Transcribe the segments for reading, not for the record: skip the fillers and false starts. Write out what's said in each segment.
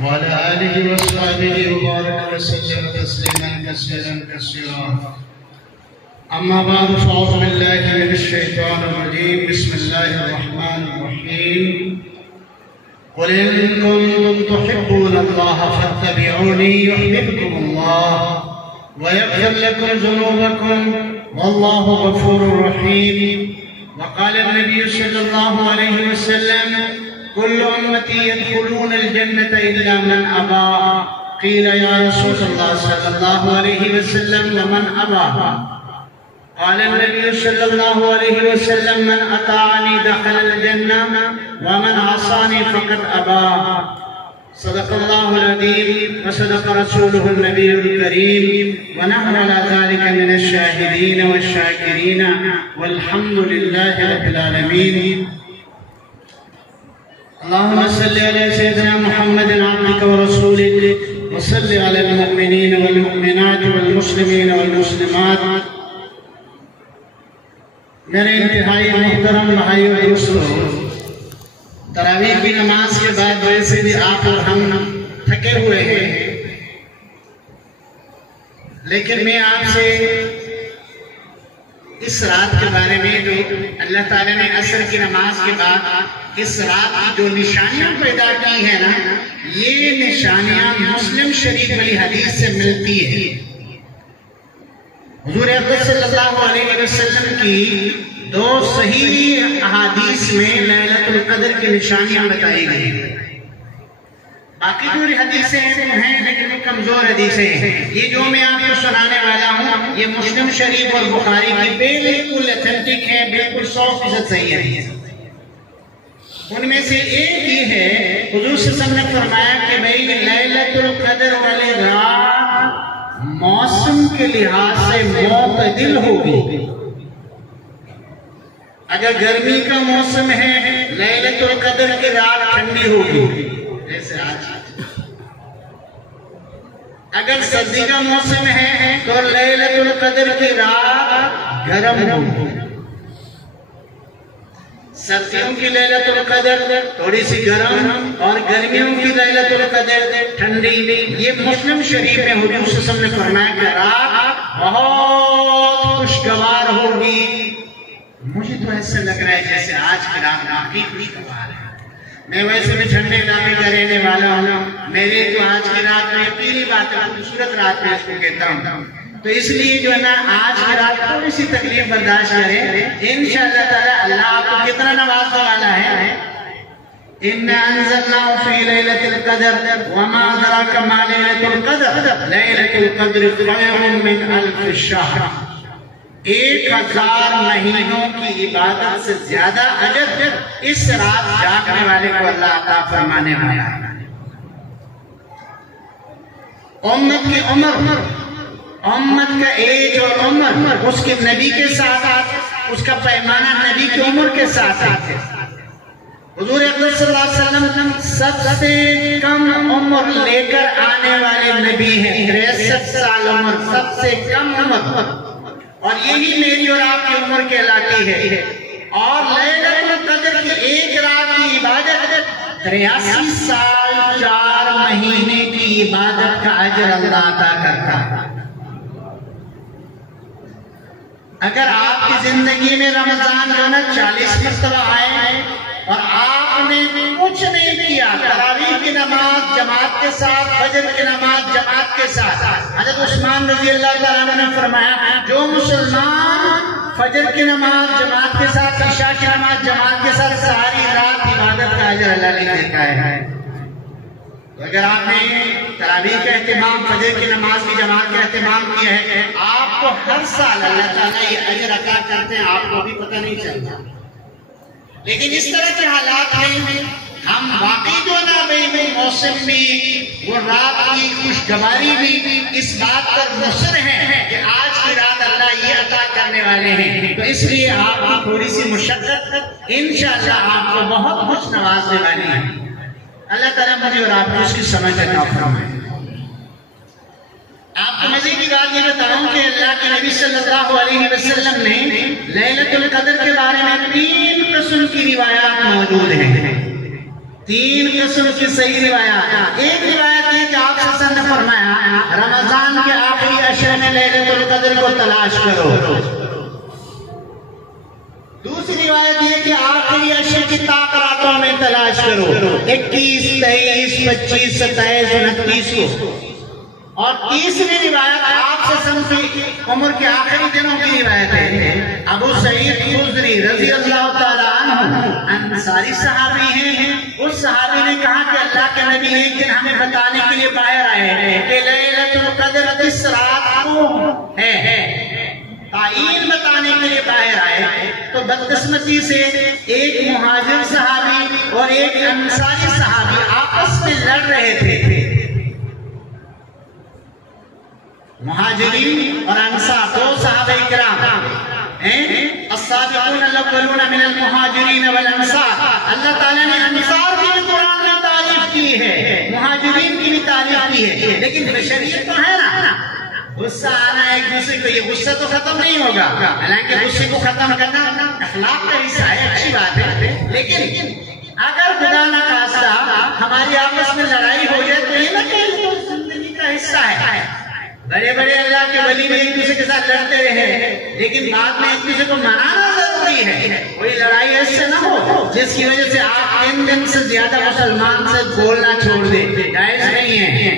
وعلى آله وصحبه وبارك وسلم تسليما كثيرا. أما بعد فأعوذ بالله من الشيطان الرجيم. بسم الله الرحمن الرحيم. قل إن كنتم تحبون الله فاتبعوني يحببكم الله ويغفر لكم ذنوبكم والله غفور رحيم. وقال النبي صلى الله عليه وسلم: كل أمتي يدخلون الجنة إلا من أبى. قيل يا رسول الله صلى الله عليه وسلم: ومن أبى؟ قال النبي صلى الله عليه وسلم: من أطاعني دخل الجنة ومن عصاني فقد أبى. صدق الله العظيم وصدق رسوله النبي الكريم ونحن على ذلك من الشاهدين والشاكرين والحمد لله رب العالمين. اللهم صل على سيدنا محمد عبدك ورسولك وصل على المؤمنين والمؤمنات والمسلمين والمسلمات. میرے انتہائی محترم بھائی اور دوستو، تراویح کی نماز کے بعد ویسے بھی آپ اور ہم تھکے ہوئے ہیں، لیکن میں آپ سے اس رات کے بارے میں جو اللہ تعالیٰ نے عصر کی نماز کے بعد اس رات کی جو نشانیاں پیدا کی ہیں نا، یہ نشانیاں مسلم شریف والی حدیث سے ملتی ہیں. حضور اکرم صلی اللہ علیہ وسلم کی دو صحیح احادیث میں لیلۃ القدر کی نشانیاں بتائی گئی ہیں. باقی جو حدیثیں ہیں لیکن کمزور حدیثیں ہیں. یہ جو میں آپ کو سنانے والا ہوں یہ مسلم شریف اور بخاری کی بالکل اتھینٹک ہے، بالکل 100% صحیح ہے. ان میں سے ایک یہ ہے، حضور صلی اللہ علیہ وسلم نے فرمایا کہ بھئی لیلۃ القدر والی رات موسم کے لحاظ سے معتدل ہوگی. اگر گرمی کا موسم ہے لیلۃ القدر کی رات ٹھنڈی ہوگی جیسے آج. اگر سردی کا موسم ہے تو لیلۃ القدر کی رات گرم ہوگی. سردیوں کی لیلۃ القدر تھوڑی سی گرم اور گرمیوں کی لیلۃ القدر ٹھنڈی. یہ مسلم شریف میں حضور صلی اللہ علیہ وسلم نے فرمایا کہ رات بہت خوشگوار ہوگی. مجھے تو ایسا لگ رہا ہے جیسے آج کی رات باقی خوشگوار ہے. میں ویسے بھی ٹھنڈے علاقے کا رہنے والا ہوں، میرے تو آج کی رات میں پہلی بات ہے خوبصورت رات میں اس کو کہتا ہوں. تو اس لیے جو ہے نا آج کی رات تھوڑی سی تکلیف برداشت کریں. انشاءاللہ تعالی اللہ آپ کو کتنا نوازنے والا ہے. اِنَّا أَنزَلْنَاهُ فِي لَيْلَةِ الْقَدْرِ وَمَا أَدْرَاكَ مَا لَيْلَةُ الْقَدْرِ لَيْلَةُ الْقَدْرِ خَيْرٌ مِّنْ أَلْفِ الشَّهْرِ. 1000 مہینوں کی عبادت سے زیادہ اجر اس رات جاگنے والے کو اللہ عطا فرمانے والا ہے. امت کی عمر، امت کا ایج اور عمر اس کے نبی کے ساتھ اس کا پیمانہ نبی کی عمر کے ساتھ ہے. حضور اکرم صلی اللہ علیہ وسلم سب سے کم عمر لے کر آنے والے نبی ہیں. 63 سال عمر، سب سے کم عمر، اور یہی میری اور آپ کی عمر کہلاتی ہے. اور لیلۃ القدر کی ایک رات کی عبادت 83 سال 4 مہینے کی عبادت کا اجر اللہ عطا کرتا ہے. اگر آپ کی زندگی میں رمضان جو نا 40 مرتبہ آئے اور آپ نے کچھ نہیں کیا، تراویح کی نماز جماعت کے ساتھ، فجر کی نماز جماعت کے ساتھ، حضرت عثمان رضی اللہ تعالیٰ عنہ نے فرمایا جو مسلمان فجر کی نماز جماعت کے ساتھ، عشاء کی نماز جماعت کے ساتھ ساری رات عبادت کا اجر اللہ نے دیتا ہے. تو اگر آپ نے تراویح کا اہتمام، فجر کی نماز کی جماعت کا اہتمام کیا ہے، آپ کو ہر سال اللہ تعالیٰ یہ اجر عطا کرتے ہیں، آپ کو بھی پتہ نہیں چلتا. لیکن اس طرح کے حالات میں ہم واقعی جو نا بھئی موسم بھی، وہ رات کی خوشگواری بھی اس بات پر مصر ہیں کہ آج کی رات اللہ یہ عطا کرنے والے ہیں. تو اس لیے آپ کی تھوڑی سی مشقت انشاءاللہ آپ کو بہت کچھ نوازنے والی ہے. اللہ تعالیٰ مجھے اور آپ کو اس کی سمجھ عطا فرمائے. آپ کو مزید کی بات یہ بتاؤں کہ اللہ کے نبی صلی اللہ علیہ وسلم نے لیلۃ القدر کے بارے میں 3 قسم کی روایات موجود ہیں. 3 قسم کی صحیح روایات. ایک روایت یہ کہ آپ صلی اللہ علیہ وسلم نے فرمایا رمضان کے آخری عشرے میں لیلۃ القدر کو تلاش کرو. دوسری روایت یہ کہ آخری عشر کی طاق راتوں میں تلاش کرو. 21 23 25 27 29 کو. اور تیسری روایت آپ سے سمجھی عمر کے آخری دنوں کی روایت ہے. ابو سعید خدری رضی اللہ تعالیٰ عنہ انصاری صحابی ہیں. اس صحابی نے کہا کہ اللہ کے نبی ایک دن ہمیں بتانے کے لیے باہر آئے کہ لیلۃ القدر کس رات کو ہے. تعین بتانے کے لیے باہر آئے تو بدقسمتی سے ایک مہاجر صحابی اور ایک انصاری صحابی آپس میں لڑ رہے تھے. مہاجرین اور انصار دو صحابہ کرام السابقون الاولون من المہاجرین والانصار. اللہ تعالیٰ نے انصار کی بھی قرآن میں تعریف کی ہے, مہاجرین کی بھی تعریف کی ہے, لیکن بشریت تو ہے نا. غصہ آنا ایک دوسرے کو, یہ غصہ تو ختم نہیں ہوگا. حالانکہ غصے کو ختم کرنا اخلاق کا حصہ ہے, اچھی بات ہے, لیکن اگر خدا نہ خواستہ ہماری آپس میں لڑائی ہو جائے تو یہ نہ کہ زندگی کا حصہ ہے. بڑے بڑے اللہ کے ولی میں ایک دوسرے کے ساتھ لڑتے رہے, لیکن بعد میں ایک دوسرے کو منانا ضروری ہے. کوئی لڑائی ایسے نہ ہو جس کی وجہ سے آپ 3 دن سے زیادہ مسلمان سے بولنا چھوڑ دیں, جائز نہیں ہے.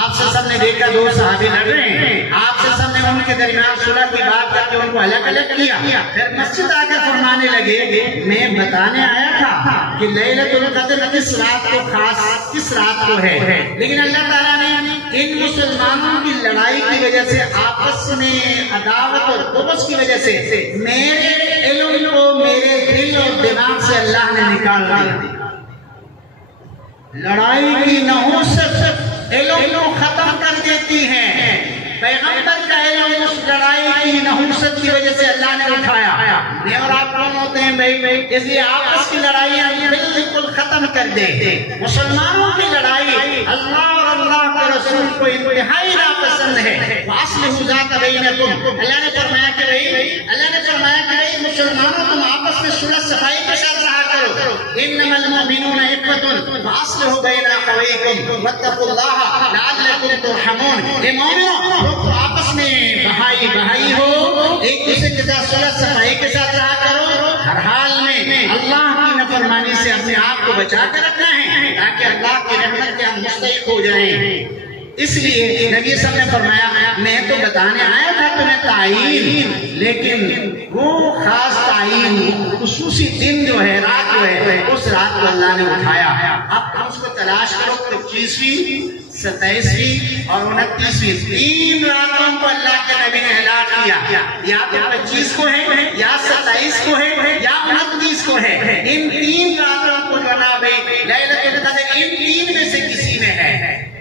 آپ سے سب نے دیکھا 2 صحابی لڑ رہے ہیں, آپ سے سب نے ان کے درمیان صلح کی بات کر کے ان کو الگ الگ کیا. پھر مسجد آ کر فرمانے لگے میں بتانے آیا تھا کہ لیلۃ القدر کس رات کو خاص کس رات کو ہے, لیکن اللہ تعالیٰ نے ان مسلمانوں کی لڑائی کی وجہ سے آپس میں عداوت اور بغض کی وجہ سے میرے علم کو میرے دل اور دماغ سے اللہ نے نکال دیا. لڑائی کی نحوست علم کو ختم کر دیتی ہے. پیغمبر کا علم اس لڑائی کی نحوست کی وجہ سے اللہ نے اٹھایا. میں اور آپ کون ہوتے ہیں بھائی, اس لیے آپس کی لڑائیاں بالکل ختم کر دے. مسلمانوں کی لڑائی اللہ اور اللہ کے رسول کو انتہائی ناپسند ہے. وَأَصْلِحُوا ذَاتَ بَيْنَكُمْ, اللہ نے فرمایا کہ مسلمانوں تم آپس میں صلح صفائی کے ساتھ رہا کرو. إِنَّمَا الْمُؤْمِنُونَ إِخْوَةٌ فَأَصْلِحُوا بَيْنَ أَخَوَيْكُمْ وَاتَّقُوا اللَّهَ لَعَلَّكُمْ تُرْحَمُونَ. اے مومنو, آپس میں بھائی ہو, ایک دوسرے کے ساتھ صلح صفائی کے ساتھ رہا کرو. ہر حال میں اللہ کی نافرمانی سے اپنے آپ کو بچا کر رکھنا ہے تاکہ اللہ کی رحمت کے ہم مستحق ہو جائیں. اس لیے نبی صاحب نے فرمایا میں تو بتانے آیا تھا تمہیں تعین, لیکن وہ خاص تعین خصوصی دن جو ہے, رات جو ہے, اس رات کو اللہ نے اٹھایا. اب اس کو تلاش کرو. 25ویں 27ویں اور 29ویں 3 راتوں کو اللہ کے نبی نے ہلاک کیا. یا تو 25 کو ہے, یا 27 کو ہے, یا 29 کو ہے. ان 3 راتوں کو جو نا بھائی لیلۃ القدر ان 3 میں سے کسی میں ہے.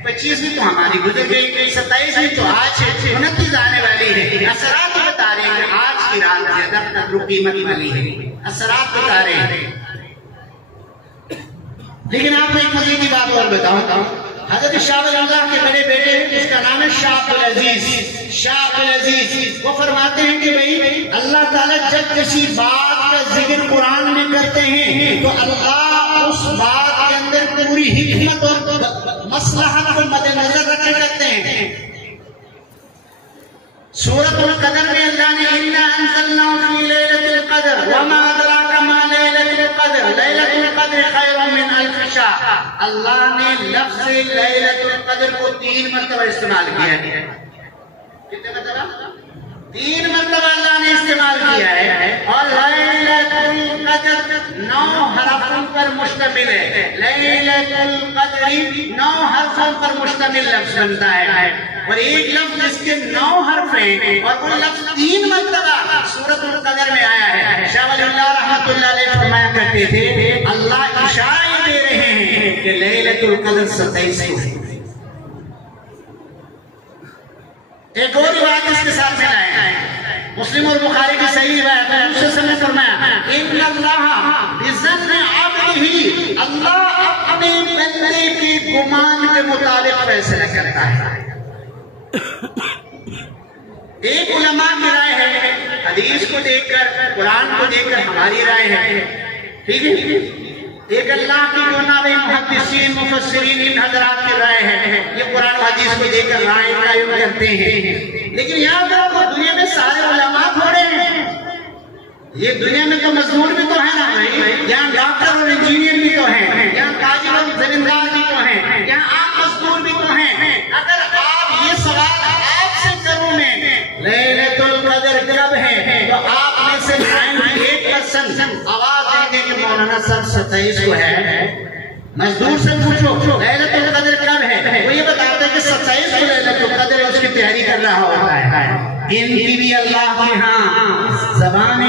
25ویں تو ہماری گزر گئی, 27ویں تو آج ہے, 29 آنے والی ہے. اثرات بتا رہے ہیں کہ آج کی رات زیادہ قدر و قیمت والی ہے. اثرات بتا رہے ہیں. لیکن آپ کو ایک مزید کی بات اور بتاؤں. حضرت شاہ ولی اللہ کے بڑے بیٹے جس کا نام ہے شاہ عبد العزیز, وہ فرماتے ہیں کہ بھئی اللہ تعالیٰ جب کسی بات کا ذکر قرآن میں کرتے ہیں تو اللہ اس بات کے اندر پوری حکمت اور مصلحت کو مد نظر رکھے کرتے ہیں. سورۃ القدر میں اللہ نے اِنَّا أَنزَلْنَاهُ فِي لَيْلَةِ الْقَدْرِ وَمَا أَدْرَاكَ مَا لَيْلَةُ الْقَدْرِ لَيْلَةُ الْقَدْرِ خَيْرٌ مِّنْ أَلْفِ شَهْرٍ. اللہ نے لفظ لیلۃ القدر کو 3 مرتبہ استعمال کیا ہے. کتنے مرتبہ؟ 3 مرتبہ اللہ نے استعمال کیا ہے. اور لیلۃ القدر 9 حرفوں پر مشتمل ہے. لیلۃ القدر 9 حرفوں پر مشتمل لفظ بنتا ہے, اور ایک لفظ جس کے 9 حرف ہیں اور وہ لفظ 3 مرتبہ سورۃ القدر میں آیا ہے. شاہ ولی اللہ رحمۃ اللہ علیہ فرمایا کرتے تھے اللہ اشارہ دے رہے ہیں کہ لیلۃ القدر 27 کو ہے. ایک اور روایت اس کے ساتھ ملائے ہیں, مسلم اور بخاری کی صحیح روایت ہے. اس سے فرمایا ان اللہ بظن عبدہ, اللہ اپنے بندے کے گمان کے مطابق فیصلہ کرتا ہے. ایک علماء کی رائے ہے, حدیث کو دیکھ کر قرآن کو دیکھ کر ہماری رائے ہے, ٹھیک ہے. ایک اللہ کی جناب محدثین مفسرین ان حضرات کی رائے ہے، یہ قرآن و حدیث کو دے کر رائے قائم کرتے ہیں، لیکن یہاں پر دنیا میں سارے علماء تھوڑے ہیں، یہ دنیا میں تو مزدور بھی تو ہے نا بھائی، یہاں ڈاکٹر اور انجینئر بھی تو ہیں، یہاں تاجر اور زمیندار بھی تو ہیں، یہاں عام مزدور بھی تو ہیں۔ اگر آپ یہ سوال آپ سے کروں میں لیلۃ القدر کب ہے تو آپ میں سے 98% آواز دیں گے کہ مولانا صاحب 27 کو ہے۔ مزدور سے پوچھو لیلۃ القدر کب ہے، وہ یہ بتاتے ہیں کہ 27 کو لیلۃ القدر اس کی تیاری کر رہا ہوتا ہے۔ ان کی بھی اللہ کے ہاں زبان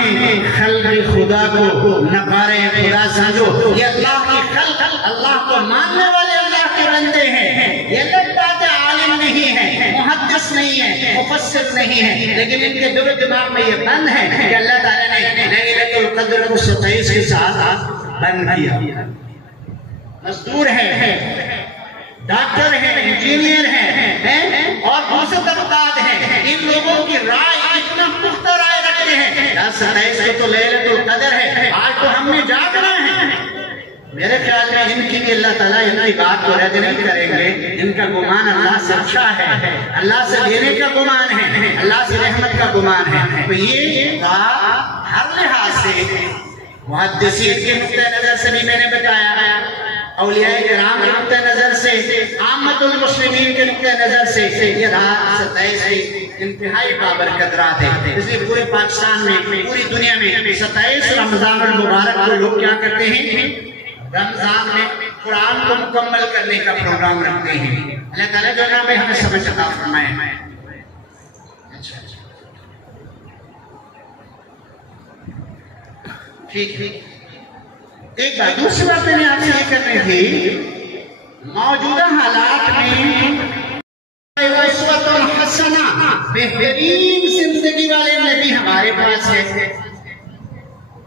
خلق خدا کو نکارے خدا سمجھو، یہ اللہ کی خلق، اللہ کو ماننے والے اللہ کے بندے ہیں، یہ لوگ باتیں عالم نہیں ہیں، محدث نہیں ہیں، مفسر نہیں ہیں، لیکن ان کے دل و دماغ میں یہ بند ہے کہ اللہ تعالیٰ نے لیلۃ القدر کو 27 کے ساتھ بند کیا۔ مزدور ہے، ڈاکٹر ہے، انجینئر ہے اور دوسرے طبقات ہیں، ان لوگوں کی رائے اتنا پختہ رائے رکھتے ہیں 27 کو تو لیلۃ القدر ہے، آج تو ہم نے جاگنا ہے۔ میرے خیال میں ان کی بھی اللہ تعالیٰ اتنی بات کو رد نہیں کریں گے، ان کا گمان اللہ سے اچھا ہے، اللہ سے دینے کا گمان ہے، اللہ سے رحمت کا گمان ہے۔ تو یہ بات ہر لحاظ سے محدثین کے نقطہ نظر سے بھی میں نے بتایا، اولیاء کرام کے نقطہ نظر سے، عامت المسلمین کے نقطہ نظر سے، یہ رات 27 انتہائی بابرکت رات ہے۔ اس لیے پورے پاکستان میں، پوری دنیا میں 27 رمضان المبارک کو لوگ کیا کرتے ہیں، رمضان میں قرآن کو مکمل کرنے کا پروگرام رکھتے ہیں۔ اللہ تعالیٰ جو نام ہے ہمیں سمجھ عطا فرمائے۔ ٹھیک، ایک بات دوسری بات میں نے آپ سے یہ کرنی تھی، موجودہ حالات میں اسوۃ حسنہ بہترین زندگی والے نبی ہمارے پاس ہے،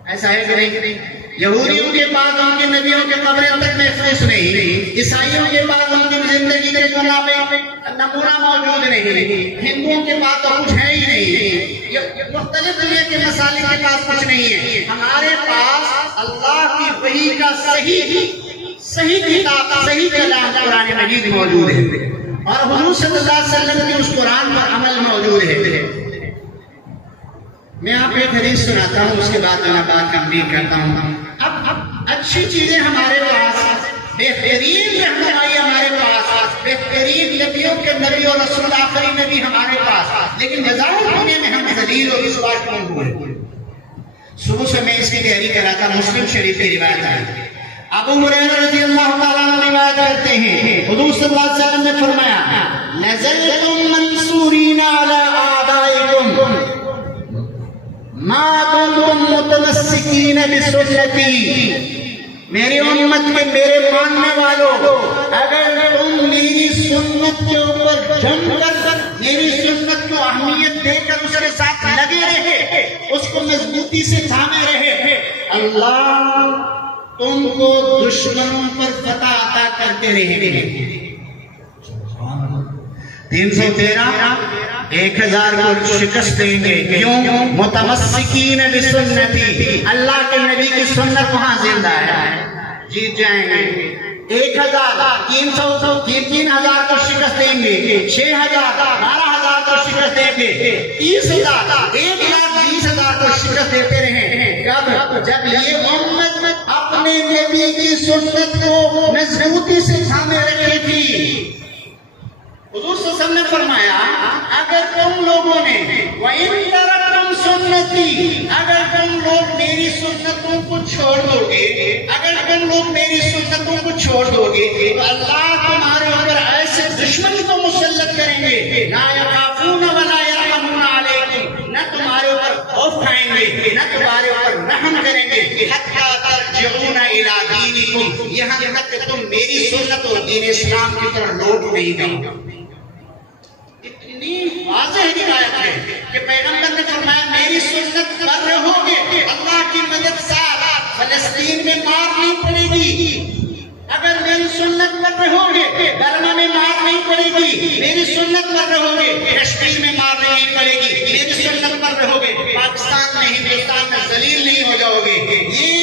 ایسا ہے کہ نہیں؟ یہودیوں کے پاس ان کے نبیوں کے قبریں تک محفوظ نہیں، عیسائیوں کے پاس ان کی زندگی کے جناب نمونہ موجود نہیں، ہندوؤں کے پاس تو کچھ ہے ہی نہیں، مختلف دنیا کے مسالک کے پاس کچھ نہیں ہے۔ ہمارے پاس اللہ کی وحی کا صحیح کتاب، صحیح کلام قرآن مجید موجود ہے، اور حضور صلی اللہ علیہ وسلم کے اس قرآن پر عمل موجود ہے۔ میں آپ ایک حدیث سناتا ہوں، اس کے بعد میں بات کمپلیٹ کرتا ہوں۔ اب اچھی چیزیں ہمارے پاس، بہترین رہنمائی ہمارے پاس، بہترین نبیوں کے نبی اور رسول آخری نبی ہمارے پاس، لیکن بظاہر دنیا میں ہم ذلیل اور رسوا کیوں ہوئے؟ صبح سے میں اس کی تیاری کر رہا تھا، مسلم شریف کی روایت ہے، ابو ہریرہ رضی اللہ تعالیٰ عنہ روایت کرتے ہیں، حضور صلی اللہ علیہ وسلم نے فرمایا نزلتم منصورین علی اعدائکم ما دمتم متمسکین بسنتی، میری امت کے میرے ماننے والوں، اگر تم میری سنت کے اوپر جم کر میری سنت کو اہمیت دے کر اس کے ساتھ لگے رہے، اس کو مضبوطی سے تھامے رہے، اللہ تم کو دشمنوں پر فتح عطا کرتے رہے۔ 313 1000 کو شکست دیں گے، کیوں؟ متمسکین بسنتی، اللہ کے نبی کی سنت وہاں زندہ ہے، جیت جائیں گے۔ 1000 3000 کو شکست دیں گے، 6000 12000 کو شکست دیں گے، 30000 1,20,000 کو شکست دیتے رہے۔ کب؟ جب یہ امت اپنے نبی کی سنت کو مضبوطی سے تھامے رکھی تھی۔ حضور صلی اللہ علیہ وسلم نے فرمایا اگر تم لوگوں نے وَإِن تَرَكْتُمْ سُنَّتِي، اگر تم لوگ میری سنتوں کو چھوڑ دو گے، اگر تم لوگ میری سنتوں کو چھوڑ دو گے تو اللہ تمہارے اوپر ایسے دشمن کو مسلط کریں گے، لا يخافون ولا يرحمون علیکم، نہ تمہارے اوپر خوف کھائیں گے، نہ تمہارے اوپر رحم کریں گے، حتیٰ ترجعون الی دینکم، یہاں تک کہ تم میری سنت اور دین اسلام کی طرف لوٹ نہیں گے۔ واضح روایت ہے کہ پیغمبر نے فرمایا میری سنت پر رہو گے، اللہ کی مدد ساتھ فلسطین میں مار نہیں پڑے گی، اگر میری سنت پر رہو گے برما میں مار نہیں پڑے گی، میری سنت پر رہو گے کشمیر میں مار نہیں پڑے گی، میری سنت پر رہو گے پاکستان میں ہندوستان میں ذلیل نہیں ہو جاؤ گے۔ یہ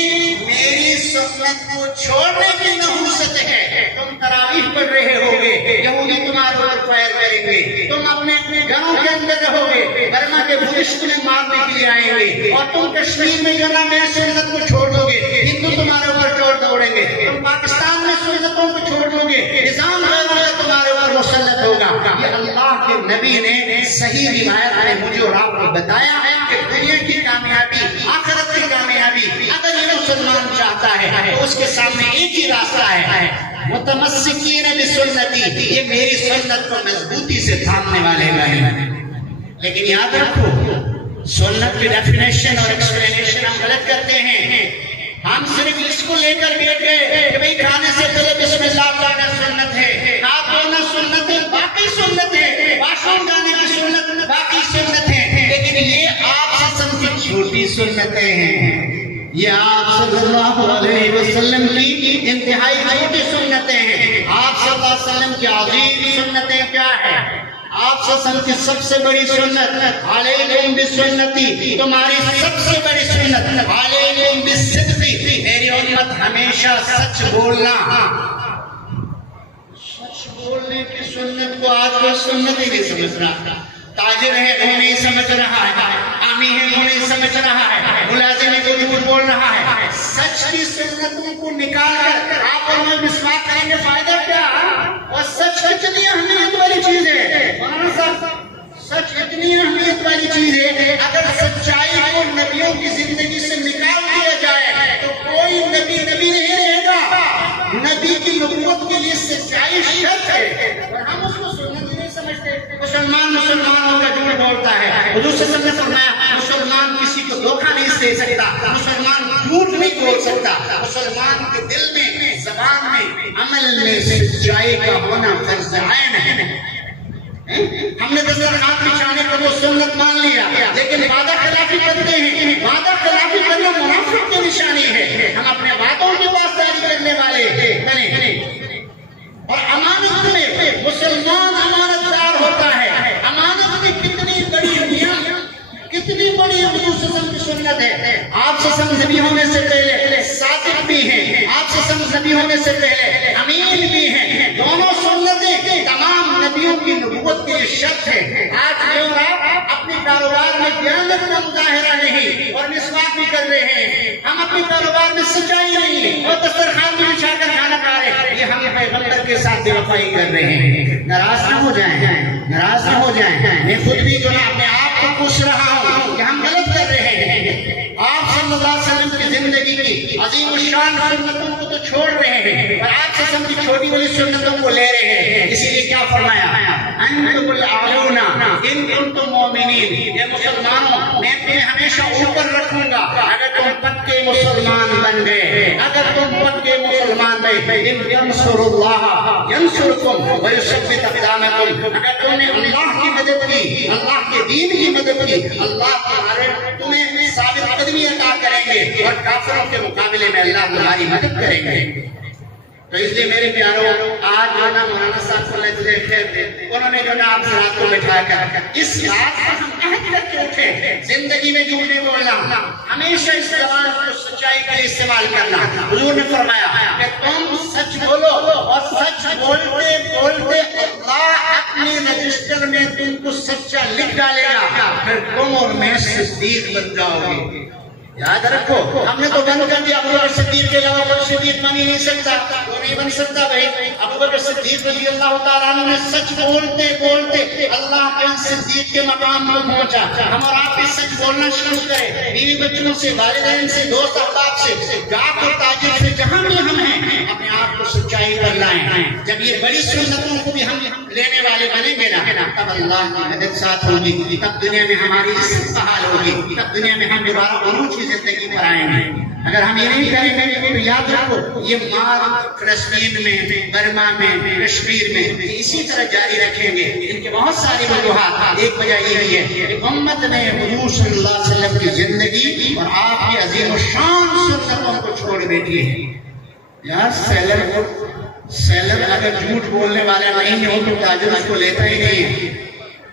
میری سنت سنت کو چھوڑنے کی نحوست ہے، تم تراویح پڑھ رہے ہوگے، یہودی تمہارے اوپر فائر کریں گے، تم اپنے گھروں کے اندر رہو گے، برما کے بدھسٹ تمہیں مارنے کے لیے آئیں گے، اور تم کشمیر میں جو نا میں سنت کو چھوڑ دو گے، ہندو تمہارے اوپر چوڑ دوڑیں گے، تم پاکستان میں سنتوں کو چھوڑ دو گے، نظام غیر تمہارے اوپر مسلط ہوگا۔ یہ اللہ کے نبی نے صحیح روایت میں مجھے اور آپ کو بتایا ہے کہ دنیا کی کامیابی، آخرت کی کامیابی اگر یہ مسلمان چاہتا ہے تو اس کے سامنے ایک ہی راستہ ہے، متمسکین بسنتی، یہ میری سنت کو مضبوطی سے تھامنے والے بنے۔ لیکن یاد رکھو، سنت کی ڈیفینیشن اور ایکسپلینیشن ہم غلط کرتے ہیں۔ ہم صرف اس کو لے کر بیٹھ گئے کہ بھئی کھانے سے پہلے بسم اللہ پڑھنا سنت ہے، ہاتھ دھونا سنت ہے، باقی سنت ہے، واش روم جانے کی سنت باقی سنت ہے، لیکن یہ آپ سے کی چھوٹی سنتیں ہیں، یہ آپ صلی اللہ علیہ وسلم کی انتہائی چھوٹی سنتیں ہیں۔ آپ صلی اللہ علیہ وسلم کی عظیم سنتیں کیا ہیں؟ آپ صلی اللہ علیہ وسلم کی سب سے بڑی سنت علیکم بسنتی، تمہاری سب سے بڑی سنت علیکم بالصدق، میری امت ہمیشہ سچ بولنا۔ سچ بولنے کی سنت کو آج وہ سنت ہی نہیں سمجھ رہا، تاجر ہے وہ نہیں سمجھ رہا ہے، عامی ہے وہ نہیں سمجھ رہا ہے، ملازم ہے وہ جھوٹ بول رہا ہے۔ سچ کی سنتوں کو نکال کر آپ اور میں مسواک کریں گے، فائدہ کیا؟ اور سچ کتنی اہمیت والی چیز ہے، سچ اتنی اہمیت والی چیز ہے، اگر سچائی کو نبیوں کی زندگی سے نکال دیا جائے تو کوئی نبی نہیں رہے گا۔ نبی کی نبوت کے لیے سچائی شرط ہے، اور ہم اس کو سنت نہیں سمجھتے۔ مسلمانوں کا جھوٹ بولتا ہے، حضور صلی اللہ علیہ وسلم نے فرمایا مسلمان کسی کو دھوکہ نہیں دے سکتا، مسلمان جھوٹ نہیں بول سکتا، مسلمان کے دل میں، زبان میں، عمل میں سچائی کا ہونا فرض عین ہے۔ ہم نے دسترخوان بچھانے کو وہ سنت مان لیا، لیکن وعدہ خلافی کرتے ہیں، وعدہ خلافی کرنا منافق کی نشانی ہے۔ ہم اپنے وعدوں کی پاسداری کرنے والے بنیں، اور امانت میں مسلمان امانت دار ہوتا ہے۔ امانت میں کتنی بڑی کتنی بڑی حضور صلی اللہ علیہ وسلم کی سنت ہے۔ آپ صلی اللہ علیہ وسلم نبی ہونے سے پہلے صادق بھی ہیں، آپ صلی اللہ علیہ وسلم نبی ہونے سے پہلے امین بھی ہیں، دونوں سنتیں تمام نبیوں کی نبوت کے شرط ہے۔ آج جو آپ اپنے کاروبار میں دیانت کا مظاہرہ نہیں اور مسواک بھی کر رہے ہیں، ہم اپنے کاروبار میں سچائی نہیں اور دسترخوان بھی بچھا کر کھانا کھا رہے ہیں، یہ ہم پیغمبر کے ساتھ بے وفائی کر رہے ہیں۔ ناراض نہ ہو جائیں، ناراض نہ ہو جائیں، میں خود بھی جو اپنے آپ کو پوچھ رہا ہوں کہ ہم غلط کر رہے ہیں۔ آپ صلی اللہ علیہ وسلم کی زندگی کی عظیم الشان سنتوں کو تو چھوڑ رہے ہیں، اور آپ صلی اللہ علیہ وسلم کی چھوٹی بڑی سنتوں کو لے رہے ہیں۔ اسی لیے کیا فرمایا؟ انتم الاعلون ان کنتم مؤمنین، یہ مسلمانوں میں تمہیں ہمیشہ اوپر رکھوں گا اگر تم پکے مسلمان بن گئے، اگر تم پکے مسلمان بن گئے۔ ان ینصر اللہ ینصرکم ویثبت اقدامکم، اگر تم نے اللہ کی مدد کی، اللہ کے دین کی مدد کی، اللہ تمہیں ثابت قدمی عطا کریں گے، اور کافروں کے مقابلے میں اللہ تمہاری مدد کریں گے۔ تو اس لیے میرے پیاروں، آج جو نا مولانا صاحب کو لے خیر دے، انہوں نے جو نا آپ رات کو بٹھا کر اس رات پر ہم عہد کر کے اٹھے، زندگی میں جھوٹ نہیں بولنا، ہمیشہ اس زبان کو سچائی کا استعمال کرنا۔ حضور نے فرمایا کہ تم سچ بولو، اور سچ بولتے بولتے اللہ اپنے رجسٹر میں تم کو سچا لکھ ڈالے گا، پھر تم اور میں صدیق بن جاؤ گے۔ یاد رکھو، ہم نے تو بند کر دیا ابو بکر صدیق کے علاوہ کوئی صدیق بن ہی نہیں سکتا، وہ نہیں بن سکتا بھائی۔ ابو بکر صدیق رضی اللہ تعالیٰ عنہ نے سچ بولتے بولتے اللہ کے صدیق کے مقام پر پہنچا۔ ہم اور آپ بھی سچ بولنا شروع کریں، بیوی بچوں سے، والدین سے، دوست احباب سے، گاہک اور تاجر سے، جہاں بھی ہم ہیں اپنے آپ کو سچائی پر لائیں۔ جب یہ بڑی سنتوں کو بھی ہم لینے والے بنیں گے نا، تب اللہ کی مدد ساتھ ہوگی، تب دنیا میں ہماری عزت بحال ہوگی، تب دنیا میں ہم دوبارہ عروج کی زندگی پر آئیں گے۔ اگر ہم یہ نہیں کریں گے تو یاد رکھو، یہ مار فلسطین میں، برما میں، کشمیر میں اسی طرح جاری رکھیں گے۔ ان کے بہت ساری وجوہات، ایک وجہ یہ ہے کہ امت نے حضور صلی اللہ علیہ وسلم کی زندگی اور آپ کی عظیم الشان سنتوں کو چھوڑ بیٹھی ہے۔ یار سیلر اگر جھوٹ بولنے والا نہیں ہو تو تاجر اس کو لیتا ہی نہیں ہے۔